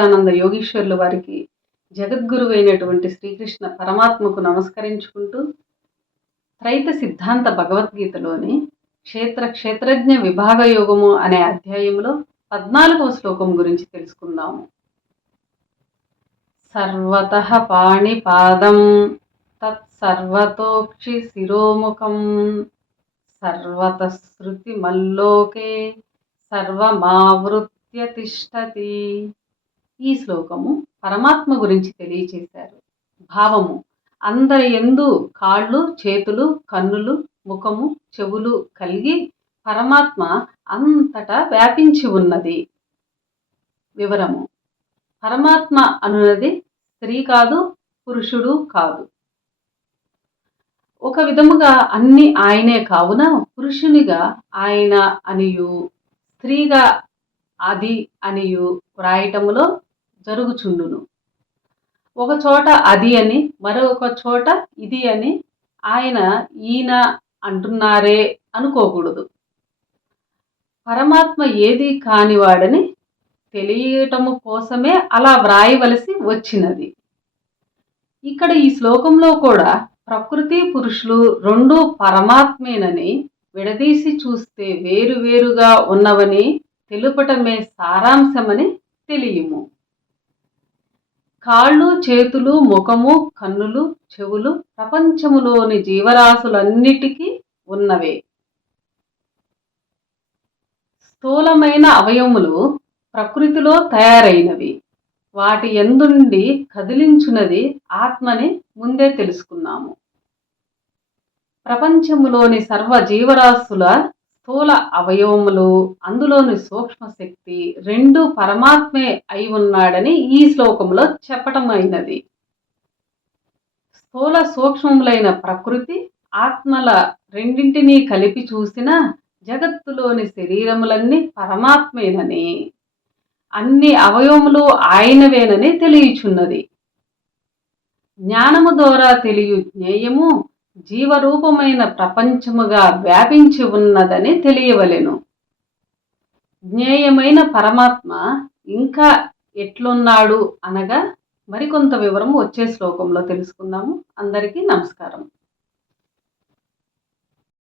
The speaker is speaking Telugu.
సచ్చిదానంద యోగీశ్వరుల వారికి, జగద్గురువైనటువంటి శ్రీకృష్ణ పరమాత్మకు నమస్కరించుకుంటూ, త్రైత సిద్ధాంత భగవద్గీతలోని క్షేత్రజ్ఞ విభాగ యోగము అనే అధ్యాయంలో 14వ శ్లోకం గురించి తెలుసుకుందాము. సర్వతః పాణిపాదం తత్సర్వతోక్షి శిరోముఖం సర్వతః శృతిమల్లోకే సర్వమావృత్య తిష్టతి. ఈ శ్లోకము పరమాత్మ గురించి తెలియచేశారు. భావము: అందరి యందు కాళ్ళు, చేతులు, కన్నులు, ముఖము, చెవులు కలిగి పరమాత్మ అంతటా వ్యాపించి ఉన్నది. వివరము: పరమాత్మ అనున్నది స్త్రీ కాదు, పురుషుడు కాదు. ఒక విధముగా అన్ని ఆయనే కావున పురుషునిగా ఆయన అనియు, స్త్రీగా అది అనియు వ్రాయటములో జరుగుచుండును. ఒక చోట అది అని, మరొక చోట ఇది అని ఆయన ఈయన అంటున్నారే అనుకోకూడదు. పరమాత్మ ఏది కానివాడని తెలియటము కోసమే అలా వ్రాయవలసి వచ్చినది. ఇక్కడ ఈ శ్లోకంలో కూడా ప్రకృతి పురుషులు రెండూ పరమాత్మేనని విడదీసి చూస్తే వేరువేరుగా ఉన్నవని తెలుపటమే సారాంశమని తెలియము. కాళ్ళు, చేతులు, ముఖము, కన్నులు, చెవులు ప్రపంచములోని జీవరాశులన్నిటికీ ఉన్నవే. స్థూలమైన అవయవములు ప్రకృతిలో తయారైనవి. వాటి యందుండి కదిలించున్నది ఆత్మని ముందే తెలుసుకున్నాము. ప్రపంచములోని సర్వ జీవరాశుల స్థూల అవయవములు, అందులోని సూక్ష్మశక్తి రెండూ పరమాత్మే అయి ఉన్నాడని ఈ శ్లోకంలో చెప్పటమైనది. స్థూల సూక్ష్మములైన ప్రకృతి ఆత్మల రెండింటినీ కలిపి చూసిన జగత్తులోని శరీరములన్నీ పరమాత్మేనని, అన్ని అవయవములు ఆయనవేనని తెలియచున్నది. జ్ఞానము ద్వారా తెలియ జ్ఞేయము జీవరూపమైన ప్రపంచముగా వ్యాపించి ఉన్నదని తెలియవలెను. జ్ఞేయమైన పరమాత్మ ఇంకా ఎట్లున్నాడు అనగా మరికొంత వివరం వచ్చే శ్లోకంలో తెలుసుకుందాము. అందరికీ నమస్కారం.